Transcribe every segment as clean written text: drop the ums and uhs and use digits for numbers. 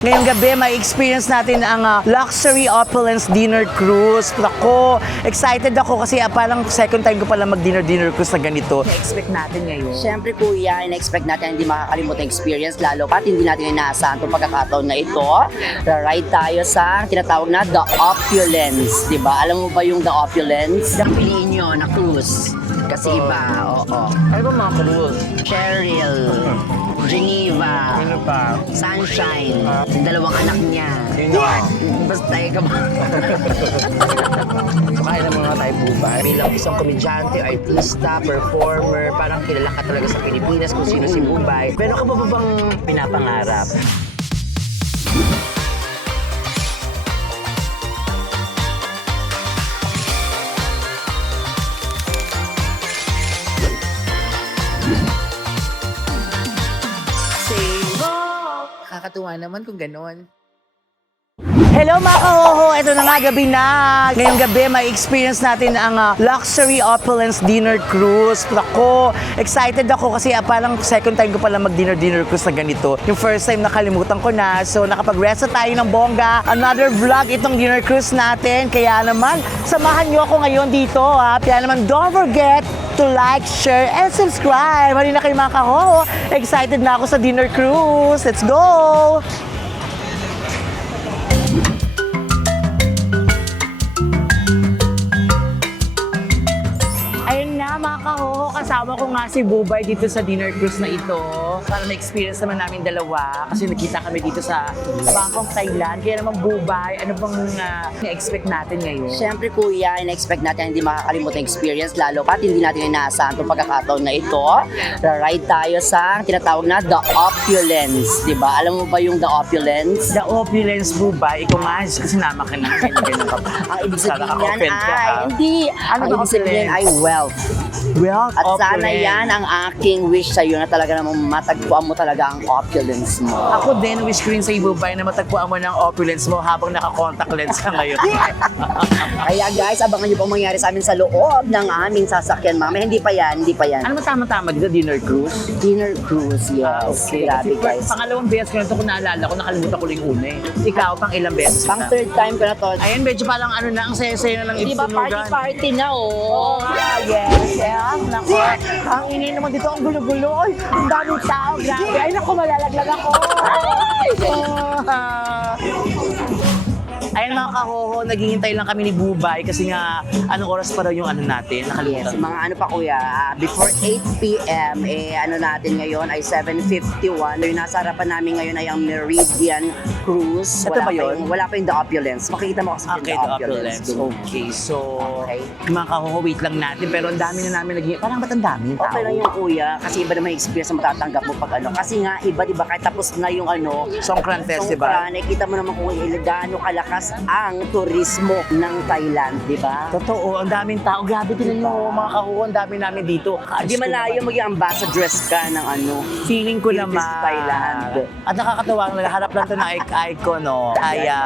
Ngayong gabi, may experience natin ang luxury opulence dinner cruise. Ako, excited ako kasi parang second time ko pala mag-dinner cruise na ganito. Na-expect natin ngayon. Siyempre kuya, in-expect natin hindi makakalimutan experience lalo pat hindi natin inaasahan itong pagkakataon na ito. Ride tayo sa tinatawag na The Opulence, di ba? Alam mo ba yung The Opulence? Piliin nyo na cruise. Kasi iba, oo. Ano ba mga cruise? Cheryl, Geneva, Ano pa? Sunshine, yung dalawang anak niya. Basta ikaw ba? Kaya ng mga tayo Bubay. Bilang isang komedyante, artista, performer, parang kilala ka talaga sa Pilipinas kung sino si Bubay. Pero ka ba bang pinapangarap? Kakatuwa naman kung ganon. Hello mga kahoho! Ito na nga, gabi na. Ngayong gabi, may experience natin ang luxury opulence dinner cruise. Ako, excited ako kasi parang second time ko pala mag-dinner cruise na ganito. Yung first time nakalimutan ko na. So nakapag-rest na tayo ng bongga. Another vlog itong dinner cruise natin. Kaya naman, samahan nyo ako ngayon dito. Kaya naman, don't forget to like, share, and subscribe. Hali na kayo mga kahoho. Excited na ako sa dinner cruise. Let's go! Mga kahoho, kasama ko nga si Bubay dito sa dinner cruise na ito para ma-experience naman namin dalawa kasi nakita kami dito sa Bangkok, Thailand. Kaya naman Bubay, ano bang na-expect natin ngayon? Siyempre kuya, in-expect natin hindi makakalimutan experience lalo pat hindi natin inaasahan itong pagkakataon na ito. Ride tayo sa tinatawag na The Opulence, di ba? Alam mo ba yung The Opulence? The Opulence, Bubay, ikaw nga, kasi nama ka na. Ang ibig sabihin Sana yan ka-offend ka, ay, ha? hindi. Ano Ang ba ibig sabihin opulence? ay wealth. Well, At sana yan ang aking wish sa'yo na talaga namang matagpuan mo talaga ang opulence mo. Ako din, wish ko rin sa Bubay na matagpuan mo ng opulence mo habang naka-contact lens ka ngayon. Kaya guys, abangan nyo pong mangyari sa amin sa loob ng aming sasakyan. Mama, hindi pa yan, hindi pa yan. Ano ba tama-tama dito, dinner cruise? Dinner cruise, yes. Grabe guys. Pangalawang beses ko na ito kung naalala ko, nakalimutan ko lang yung una eh. Ikaw, pang ilang beses Pang na? third time ko na to. Ayan, medyo parang ano na, ang saya-saya na lang Di ba party na oh. Yes. Naku, ang ingay naman dito, ang gulo-gulo. Ay, ang daming tao, grabe. Ay, naku, malalaglag ako. Ayan mga kahoho, naghihintay lang kami ni Bubay kasi nga anong oras pa daw yung ano natin, Yes, nakalimutan. mga ano pa kuya, before 8 p.m. ano natin ngayon ay 7:51. Yung nasa harapan namin ngayon ay ang Meridian Cruise. Ito ba yun? Wala pa yung The Opulence. Makikita mo kasi yung Okay, The the Opulence. opulence. Okay, so Okay. mga kahoho, wait lang natin. Pero ang dami na namin naghihintay. Parang ba't ang daming tao? Okay lang yung kuya, kasi iba naman yung experience na matatanggap mo pag ano. Kasi nga, iba diba, kahit tapos na yung ano, Songkran Festival. Songkran, nakikita mo naman kung gaano kalakas ang turismo ng Thailand, di ba? Totoo, ang daming tao. Grabe, tinan mo, mga kahoho, ang dami namin dito. Di malayo maging ambassadress ka ng ano. Feeling ko Philippines, naman. Thailand. At nakakatawa, nagharap lang to ng icon, no? Kaya,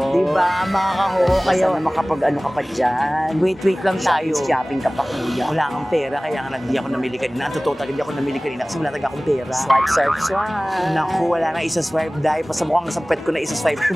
di ba, mga kahoho, Kaya kayo, makapag ano ka pa dyan. wait lang tayo. Shopping ka pa kuya. Wala akong pera, kaya nga hindi ako namili kanina. Ang totoo talaga, hindi ako namili kanina kasi wala talaga akong pera. Swipe, swipe, swipe. Naku, wala na isa-swipe dahil pa sa mukhang sa pet ko na isa-swipe ko.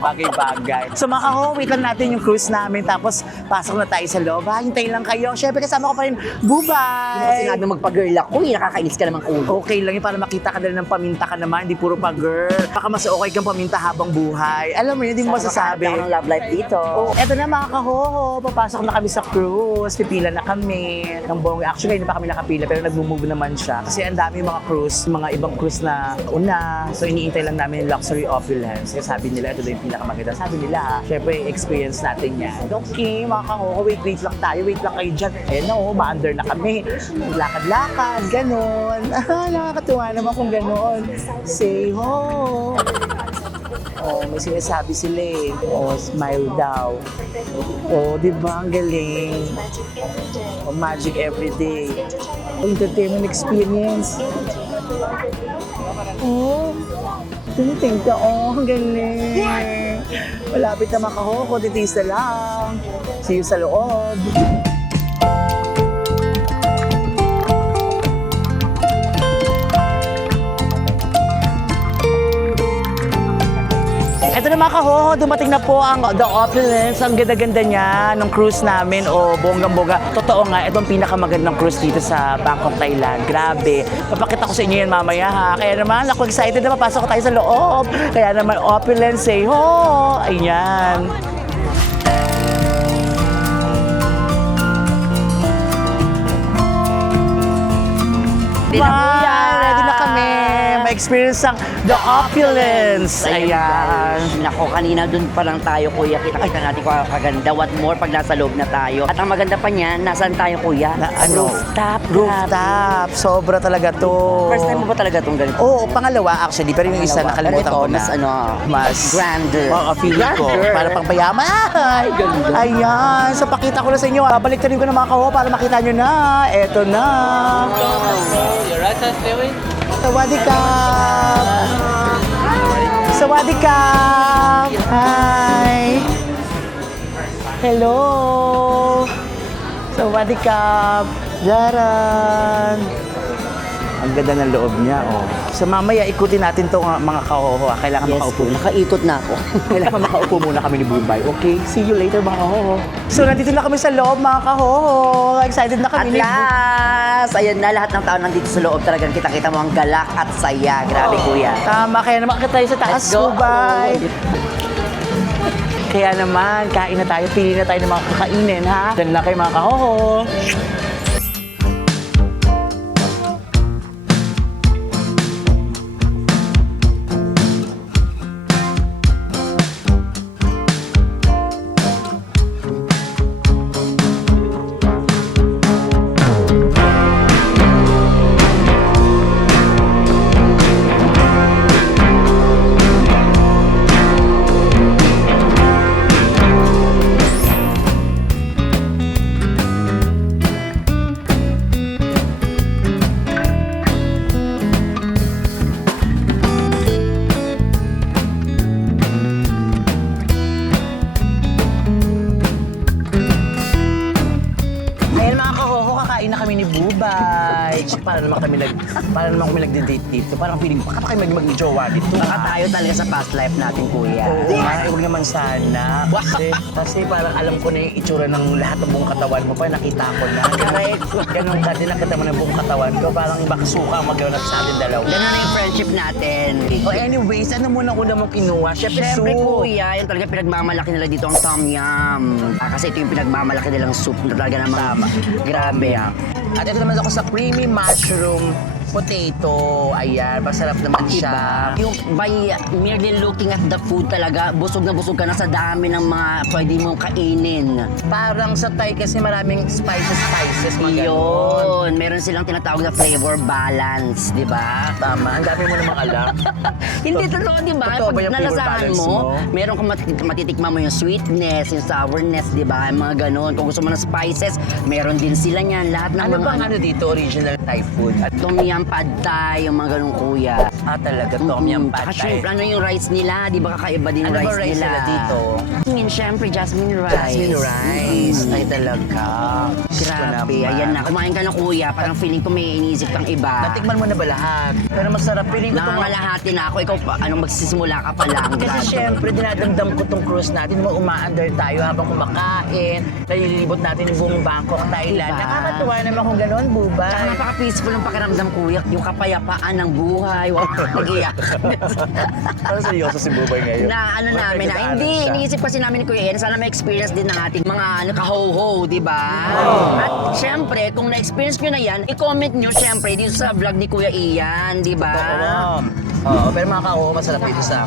Bagay-bagay. So mga kaho, wait lang natin yung cruise namin tapos pasok na tayo sa loob. Hintayin lang kayo. Siyempre kasama ko pa rin, Bubay! Sinabi magpa-girl ako, nakakainis ka naman ulo. Okay lang yun para makita ka din ng paminta ka naman, hindi puro pa girl. Baka mas okay kang paminta habang buhay. Alam mo yun, hindi mo masasabi. Ang love life dito. Oh, eto na mga kahoho, papasok na kami sa cruise, pipila na kami ng bongga. Actually, hindi pa kami nakapila pero nag-move naman siya. Kasi ang dami mga cruise, mga ibang cruise na una. So iniintay lang namin yung luxury opulence. Kasi sabi nila, ito daw yung pinakamaganda. Sabi nila, syempre, experience natin yan. Okay, mga kahoho, wait lang tayo, wait lang kayo dyan. Ayan na, ma-under na kami. Lakad-lakad, ganon. Nakakatuwa naman kung ganon. Say ho! Oh, may sinasabi sila eh. Oh, smile daw. Oh, di ba? Ang galing. Oh, magic everyday. Entertainment experience. Oh, tiniting ka. Oh, ang galing. Malapit na makaho. Titiis na lang. See you sa loob. Ito na mga kahoho, dumating na po ang The Opulence. Ang ganda-ganda niya ng cruise namin. O, bonggang-bongga. Totoo nga, ito ang pinakamagandang cruise dito sa Bangkok, Thailand. Grabe. Papakita ko sa inyo yan mamaya ha. Kaya naman, ako excited na papasok ko tayo sa loob. Kaya naman, Opulence, say ho! Ayan. Ready na kami. Ma-experience ang The Opulence. Ayan. Nako, kanina dun pa lang tayo, kuya. Kita natin kung kaganda. What more pag nasa loob na tayo. At ang maganda pa niyan, nasaan tayo, kuya? Na ano? Rooftop. Rooftop. Sobra talaga to. First time mo ba talaga itong ganito? Oo, pangalawa actually. Pero yung isa nakalimutan Pero ko ito, na. mas ano, Mas grander. Oo, feeling ko. Grander. Para pang payaman. Ay, ganda. Ayan. So, pakita ko na sa inyo. Babalik na rin ko ng mga kaho para makita nyo na. Eto na. Sawadikap. Sawadikap. Hi. Hello. Sawadikap. Jaran. Ang ganda ng loob niya, oh. So mamaya ikutin natin itong mga kahoho. Kailangan makaupo. Nakaikot na ako. Kailangan makaupo muna kami ni Bombay. Okay, see you later mga kahoho. So nandito na kami sa loob mga kahoho. Excited na At kami. last, ayun na, lahat ng tao nandito sa loob. Talagang kita-kita mo ang galak at saya. Grabe, kuya. Tama, kaya naman tayo sa taas, Let's go. Bombay. Kaya naman, kain na tayo. Pili na tayo ng mga kakainin, ha? Dyan lang kayo mga kahoho. Ayun mga kahoho, kakain na kami ni Bubay. Para naman kami nagde-date dito. Parang feeling, baka pa kayo mag-jowa dito. Baka tayo talaga sa past life natin, kuya. Oo nga, huwag naman sana. Kasi parang alam ko na yung itsura ng lahat ng buong katawan mo. Parang nakita ko na. Correct. Ganun ka din nakita mo ng buong katawan ko. Parang baka suka magkaroon sa atin dalawa. Ganun na yung friendship natin. Oh, anyways, ano muna una mong kinuha? Siyempre, Siyempre, soup. kuya, yung talaga pinagmamalaki nila dito ang tom yum. Kasi ito yung pinagmamalaki nilang soup na talaga naman. Tama. Grabe. At ito naman ako sa creamy mushroom potato. Ayan, masarap naman siya. Yung by merely looking at the food talaga, busog na busog ka na sa dami ng mga pwede mong kainin. Parang sa Thai kasi maraming spices, mga ganun. Yun, meron silang tinatawag na flavor balance, di ba? Tama, ang dami mo namang alam. Hindi totoo, di ba? Totoo ba Pag yung flavor nalasahan balance mo, mo? meron kang matitikman mo yung sweetness, yung sourness, di ba? Yung mga ganun. Kung gusto mo ng spices, meron din sila niyan. Lahat ng Ano mga bang ano dito, original Thai food? At, tom yum pad thai, yung mga ganun, kuya. talaga, tom yum pad Tsaka thai. syempre, ano yung rice nila? Di ba kakaiba din yung Ano ba rice rice nila? nila dito? Siyempre, jasmine rice. Jasmine rice. Ay talaga. Grabe, ayan na. Kumain ka na, kuya. Parang feeling ko may iniisip kang iba. Natikman mo na ba lahat? Pero masarap. Feeling ko itong Nangangalahati na ako. Ikaw pa, anong magsisimula ka pa lang? Kasi Grabe. syempre, dinadamdam ko tong cruise natin. Uma-under tayo habang kumakain. Nalilibot natin yung buong Bangkok, Thailand. Diba? Nakakatuwa naman kung gano'n, Bubay. Tsaka napaka-peaceful ng pakiramdam, kuya. Yung kapayapaan ng buhay. Wow, nag-iyak. Parang seryoso si Bubay ngayon. Na ano namin na, hindi, iniisip kasi namin ni Kuya Ian, sana may experience din ng ating mga kaho-ho, di ba? At syempre, kung na-experience nyo na yan, i-comment nyo syempre dito sa vlog ni Kuya Ian, di ba? Oo, pero mga kao, masarap dito sa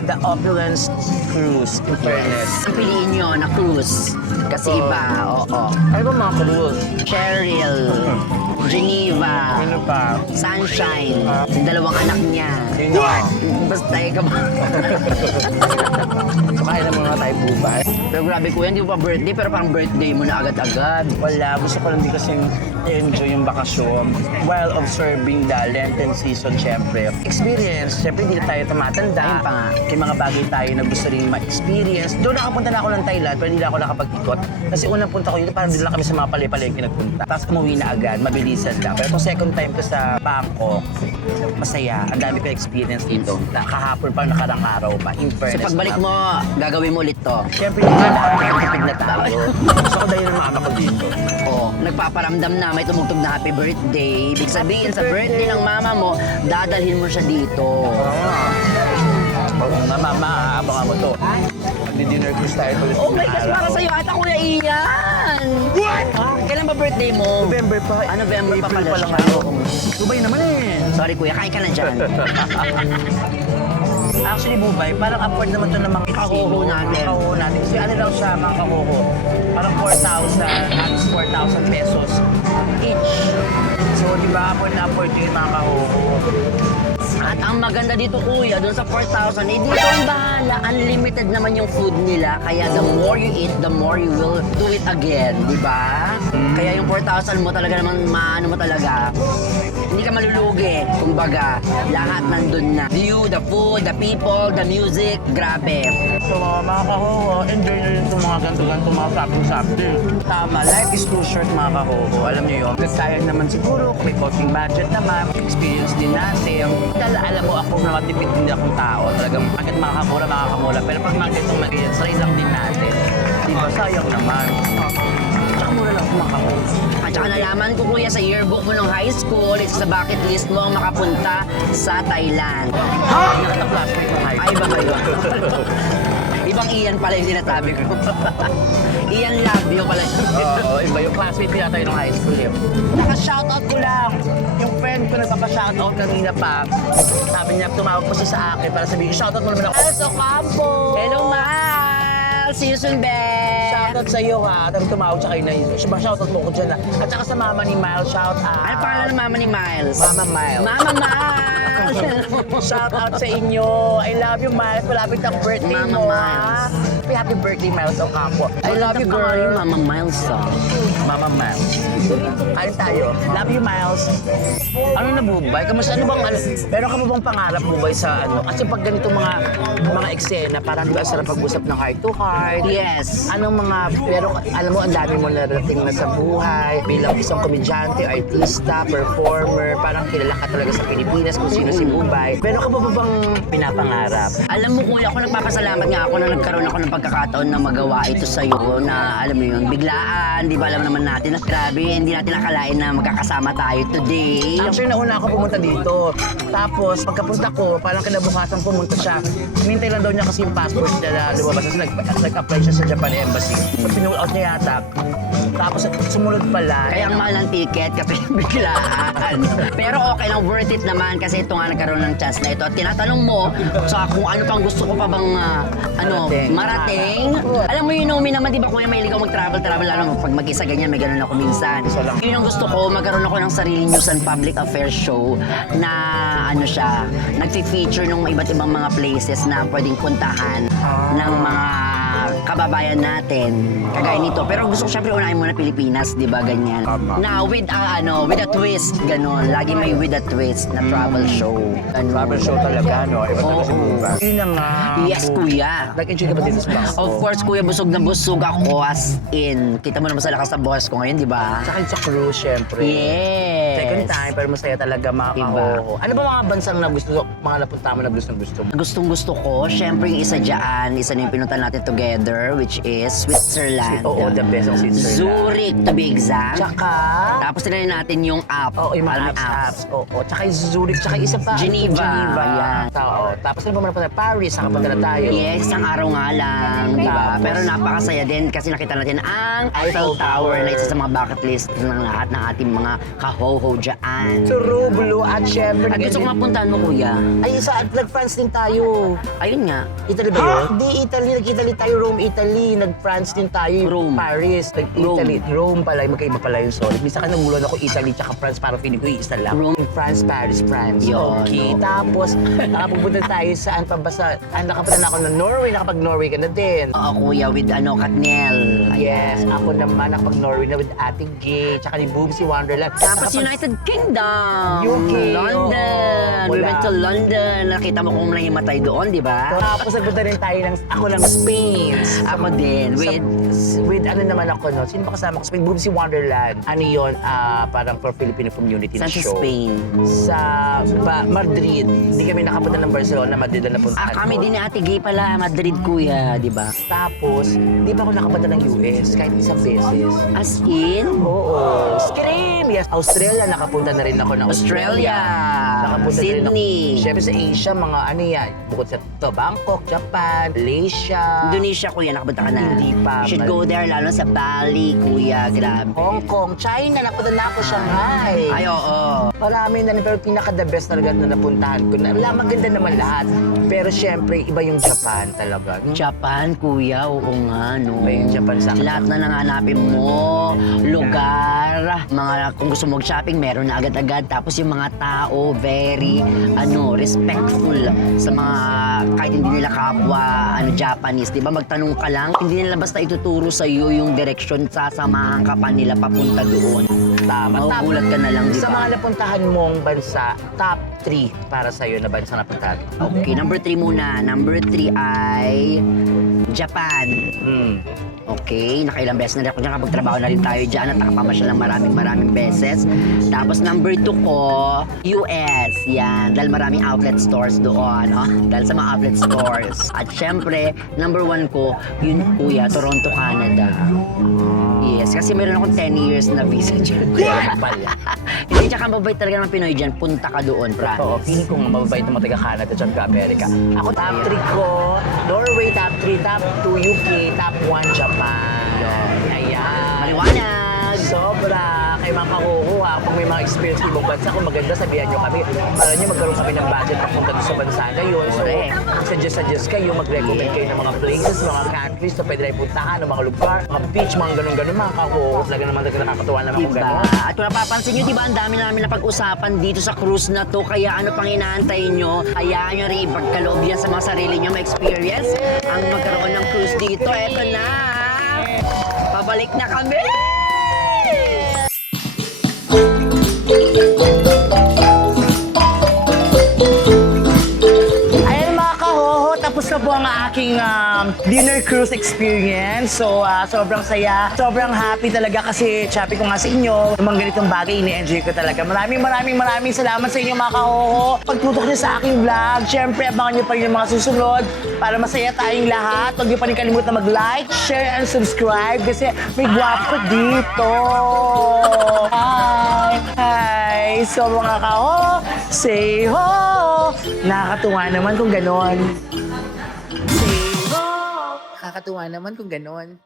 The Opulence Cruise, in fairness. Ang piliin nyo na cruise. Kasi iba, oo. Ano ba mga cruise? Cheryl, Geneva, Ano pa? Sunshine, yung dalawang anak niya. Sino? Basta ka ba? Kumain ng mga Thai Bubay. Pero grabe kuya, hindi mo pa birthday, pero parang birthday mo na agad-agad. Wala, gusto ko lang di kasing enjoy yung bakasyon while observing the Lenten season, syempre. Experience, syempre hindi na tayo tumatanda. Ayun pa nga. May mga bagay tayo na gusto rin ma-experience. Doon nakapunta na ako ng Thailand, pero hindi na ako nakapag-ikot. Kasi unang punta ko dito, parang dito lang kami sa mga palay-palengke nagpunta. Tapos umuwi na agad, mabilisan lang. Pero kung second time ko sa Bangkok, masaya. Ang dami ko experience dito. Kahapon pa, nakarang araw pa. In So fairness, pagbalik mo, gagawin mo ulit to. syempre, nakakapagpipid na tayo. Gusto ko dahil ng mama ko dito. Oh, nagpaparamdam na may tumugtog na happy birthday. Ibig sabihin, sa birthday ng mama mo, dadalhin mo siya dito. Oo nga, mama, abangan mo to. Magdi-dinner cruise tayo ulit. Oh my gosh, para sa'yo ata Kuya Ian! What? Kailan ba birthday mo? November pa. November pa pala lang siya. kayo. Dubai naman eh. Sorry Kuya, kain ka na dyan. Actually, Bubay, parang afford naman to ng mga Kahoho natin. Kahoho natin. Kasi ano lang siya, mga kahoho. Parang 4,000, halos 4,000 pesos each. So, di ba, afford na afford yung mga kahoho. At ang maganda dito Kuya, doon sa 4,000, eh dito ang bahala. Unlimited naman yung food nila. Kaya the more you eat, the more you will do it again. Di ba? Kaya yung 4,000 mo talaga naman, maano mo talaga. Hindi ka malulugi. Kumbaga, lahat nandun na. View, the food, the people, the music, grabe. So, mga kahoho, enjoy na rin itong mga ganto-ganto, mga something. Tama, life is too short, mga kahoho. Alam niyo yun. Sayang naman siguro, kung may konting budget naman, experience din natin. Alam mo ako na matipid din akong tao. Talagang agad makakamura. Pero pag mga ganitong mag-iyan, try lang din natin. Di ba? Sayang naman. Tsaka mura lang mga kahoho. At saka nalaman ko Kuya sa yearbook mo ng high school, isa sa bucket list mo ang makapunta sa Thailand. Ha? Nakata-classmate ng high Ay, ba kayo? Ibang Ian pala yung sinasabi ko. Ian Labio pala yun. Oo, iba yung classmate ko yata yun ng high school. Naka-shoutout ko lang. Yung friend ko nagpapa-shoutout kanina pa. Sabi niya, tumawag pa siya sa akin para sabihin, shoutout mo naman ako. Elso Campo! Hello, Mahal! See you soon, be! Shoutout sa iyo ha. Tapos tumawag siya kayo na yun. Shoutout mo ko dyan ha. At saka sa mama ni Miles, shoutout. Ano pangalan ng mama ni Miles? Mama Miles. Mama Miles! Shoutout sa inyo. I love you, Miles. Malapit ang birthday Mama mo, Miles. ha? Happy birthday, Miles Ocampo. I love you, girl. Yung Mama Miles, ah. Mama Miles. Kain tayo. Love you, Miles. Ano na, Bubay? Kamusta? Ano bang, pero ka mo bang pangarap, Bubay, sa ano? Kasi pag ganito mga eksena, parang di ba sarap pag-usap ng heart to heart? Yes. Anong mga, pero alam mo, ang dami mo narating na sa buhay bilang isang komedyante, artista, performer, parang kilala ka talaga sa Pilipinas kung sino si Bubay. Pero ka ba bang pinapangarap? Alam mo Kuya, ako nagpapasalamat nga ako na nagkaroon ako ng pagkakataon na magawa ito sa'yo na alam mo yun, biglaan, di ba alam naman natin na grabe, hindi natin nakalain na magkakasama tayo today. Actually, nauna ako pumunta dito. Tapos, pagkapunta ko, parang kinabukasan pumunta siya. Hinintay lang daw niya kasi yung passport niya na lumabas. Kasi nag-apply siya sa Japan Embassy. Pinull out niya yata. Tapos, sumunod pala. Kaya ang mahal ng ticket kasi biglaan. Pero okay lang, worth it naman kasi ito nga nagkaroon ng chance na ito. At tinatanong mo sa kung ano pang gusto ko pa bang marating. Alam mo yun, Nomi naman, di ba kung may ligaw mag-travel, lalo pag mag-isa ganyan, may ganun ako minsan. Yun ang gusto ko, magkaroon ako ng sarili news and public affairs show na ano siya, nag-feature ng iba't ibang mga places na pwedeng puntahan ng mga kababayan natin. Kagaya nito. Pero gusto ko syempre unahin muna Pilipinas, di ba ganyan? Na with a twist, ganon. Lagi may with a twist na travel show. Ganon. Travel show talaga, no? Iba talaga si Oo. Bubay. Yun na nga. Yes, Kuya. Nag-enjoy ka ba dito sa Bangkok? Of course, Kuya, busog na busog ako as in. Kita mo naman sa lakas ng boss ko ngayon, di ba? Tsaka sa cruise, syempre. Yes. Second time, pero masaya talaga mga Diba? kahoho. Ano ba mga bansang na gusto, mga napunta mo na gusto mo? Gustong gusto ko, syempre yung isa dyan, isa na yung pinunta natin together, which is Switzerland. Oo, the best ang Switzerland. Zurich, to be exact. Tsaka, Tapos tinanin natin yung app. oo, yung mga Alam mo, apps. Oo, tsaka yung Zurich, tsaka isa pa. Geneva, yan. Oo, tapos ano ba naman na Paris, nakapunta na tayo. Yes, isang araw nga lang, di ba? Tapos? Pero napakasaya din kasi nakita natin ang Eiffel Tower na isa sa mga bucket list ng lahat ng ating mga kahoho dyan. True Blue at syempre. At gusto ko mapuntahan mo, kuya. Ay, nag-France din tayo. Ayun nga. Italy ba yun? Hindi Italy. Nag-Italy tayo, Rome, Italy. Nag-France din tayo. Rome. Paris. Nag-Italy. Rome pala. Magkaiba pala yung sorry. Minsan ka nagulan ako Italy tsaka France para feeling ko yung isa lang. Rome. France, Paris, France. Yun, Okay. no. Tapos, nakapupunta tayo saan pa ba sa... nakapunta na ako ng Norway. Nakapag-Norway ka na din. Oo, kuya, with Katnel. Yes, ako naman nakapag-Norway na with Ate Gay, tsaka ni Boobsy Wonderland. Tapos United Kingdom. UK, London. oo. We Wala. went to London. Nakita mo kung nahimatay doon, di ba? Tapos nagpunta rin tayo ako ng Spain. Ako din. With ano naman ako, no? Sino ba kasama ko? Spain, Boobsy Wonderland. Ano yun? Parang for Filipino community na Saan sa show. Spain? Sa Madrid. Hindi kami nakapunta ng Barcelona, Madrid na napunta. Kami din ni Ate Gay pala. Madrid, kuya, di ba? Tapos, di ba ako nakapunta ng US kahit isang beses? As in? Oo. Scream! Yes, Australia. Nakapunta na rin ako ng Australia. Nakapunta na rin ako. Sydney. Siyempre sa Asia, mga ano yan. Bukod sa Bangkok, Japan, Malaysia. Indonesia, kuya, nakapunta ka na. Hindi pa. You should go there, lalo sa Bali, kuya. Grabe. Hong Kong, China, napunta na ako Shanghai. Ay, oo. Marami na, pero pinaka-the best talaga na napuntahan ko. Maganda naman lahat. Pero siyempre, iba yung Japan talaga. No? Japan, kuya, oo nga, no. Iba yung Japan sa akin. Lahat na nanganapin mo, lugar, kung gusto mo mag-shopping, meron na agad-agad. Tapos yung mga tao, very, respectful sa mga, kahit hindi nila kapwa, Japanese, di ba? Magtanong ka lang, hindi nila basta ituturo sa iyo yung direction, sasamahan ka pa nila papunta doon. Tama. Magugulat ka na lang, di Sa ba? mga napuntahan mong bansa, top 3 para sa'yo na bansa napuntahan. Okay, number 3 muna. Number 3 ay Japan. Okay, nakailang beses na rin ako dyan. Kapag-trabaho na rin tayo dyan at nakapamasyal ng maraming beses. Tapos number 2 ko, US. Yan, dahil maraming outlet stores doon. Oh, dahil sa mga outlet stores. At syempre, number 1 ko, yun kuya, Toronto, Canada. Yes, kasi meron akong 10 years na visa dyan. Kaya pala. Hindi, tsaka mababait talaga ng Pinoy dyan. Punta ka doon, Oo, promise. feeling ko mababait ng mga taga-Canada at Amerika. Ako top 3 ko, Norway top 3, top 2 UK, top 1 Japan. Ayan. Maliwanag! Sobra. Kay mga kakukuha, pag may mga experience sa ibang bansa, kung maganda, sabihan nyo kami. Para nyo magkaroon kami ng budget papunta doon sa bansa na yun. So, suggest kayo, mag-recommend kayo ng mga places, mga countries na pwede na puntahan, ng mga lugar, mga beach, mga ganun-ganun, mga kakukuha. Talaga naman nakakatuwa naman kung Diba? ganun. At kung napapansin nyo, diba, ang dami namin na pag-usapan dito sa cruise na to. Kaya ano pang inaantay nyo? Hayaan nyo rin ipagkaloob yan sa mga sarili nyo, ma-experience ang magkaroon ng cruise dito. Eto na! Pabalik na kami! Ayan mga kahoho, tapos na po ang aking dinner cruise experience. So, sobrang saya, sobrang happy talaga kasi sabi ko nga sa inyo, yung mga ganitong bagay, ini-enjoy ko talaga. Maraming salamat sa inyo mga kahoho. Pagtutok niyo sa aking vlog, syempre abangan niyo pa rin yung mga susunod para masaya tayong lahat. Huwag niyo pa rin kalimutan mag-like, share, and subscribe kasi may gwapo dito. Hi! So mga kahoho, say ho! Nakakatuwa naman kung ganon. Say ho! Nakakatuwa naman kung ganon.